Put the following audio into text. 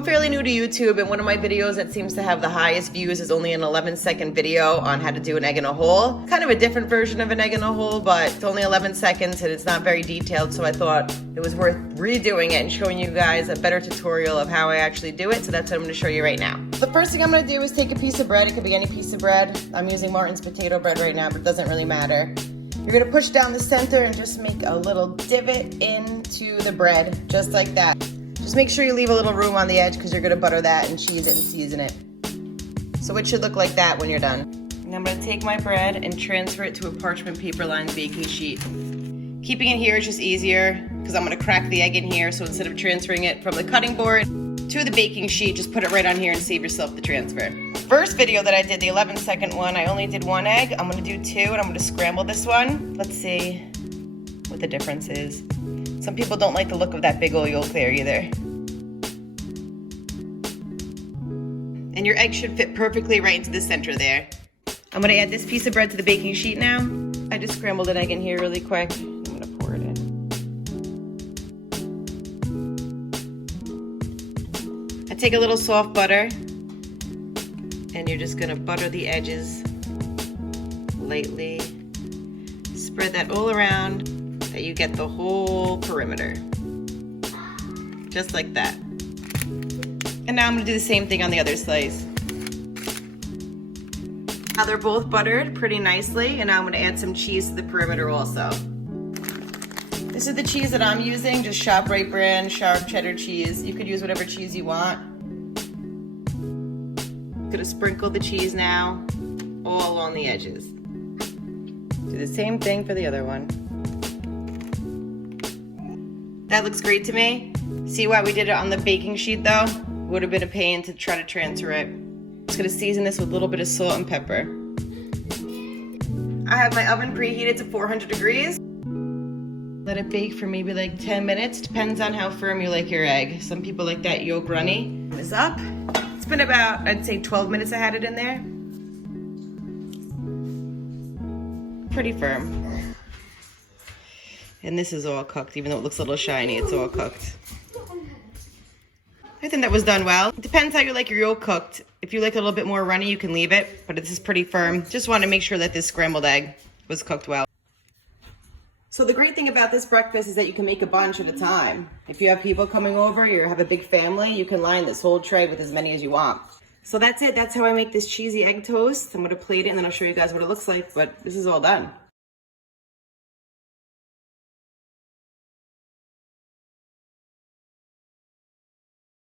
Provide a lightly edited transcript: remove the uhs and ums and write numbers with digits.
I'm fairly new to YouTube, and one of my videos that seems to have the highest views is only an 11-second video on how to do an egg in a hole. Kind of a different version of an egg in a hole, but it's only 11 seconds and it's not very detailed, so I thought it was worth redoing it and showing you guys a better tutorial of how I actually do it, so that's what I'm going to show you right now. The first thing I'm going to do is take a piece of bread. It could be any piece of bread. I'm using Martin's potato bread right now, but it doesn't really matter. You're going to push down the center and just make a little divot into the bread, just like that. Just make sure you leave a little room on the edge because you're going to butter that and cheese it and season it. So it should look like that when you're done. And I'm going to take my bread and transfer it to a parchment paper lined baking sheet. Keeping it here is just easier because I'm going to crack the egg in here, so instead of transferring it from the cutting board to the baking sheet, just put it right on here and save yourself the transfer. First video that I did, the 11-second one, I only did one egg. I'm going to do two, and I'm going to scramble this one. Let's see what the difference is. Some people don't like the look of that big old yolk there either. And your egg should fit perfectly right into the center there. I'm going to add this piece of bread to the baking sheet now. I just scrambled an egg in here really quick. I'm going to pour it in. I take a little soft butter, and you're just going to butter the edges lightly. Spread that all around, that you get the whole perimeter. Just like that. And now I'm going to do the same thing on the other slice. Now they're both buttered pretty nicely, and now I'm going to add some cheese to the perimeter also. This is the cheese that I'm using, just ShopRite brand, sharp cheddar cheese. You could use whatever cheese you want. I'm going to sprinkle the cheese now all along the edges. Do the same thing for the other one. That looks great to me. See why we did it on the baking sheet though? It would have been a pain to try to transfer it. I'm just gonna season this with a little bit of salt and pepper. I have my oven preheated to 400 degrees. Let it bake for maybe like 10 minutes. Depends on how firm you like your egg. Some people like that yolk runny. It's up. It's been about, I'd say 12 minutes I had it in there. Pretty firm. And this is all cooked, even though it looks a little shiny, it's all cooked. I think that was done well. It depends how you like your yolk cooked. If you like it a little bit more runny, you can leave it, but this is pretty firm. Just want to make sure that this scrambled egg was cooked well. So the great thing about this breakfast is that you can make a bunch at a time. If you have people coming over, you have a big family, you can line this whole tray with as many as you want. So that's it. That's how I make this cheesy egg toast. I'm going to plate it and then I'll show you guys what it looks like, but this is all done.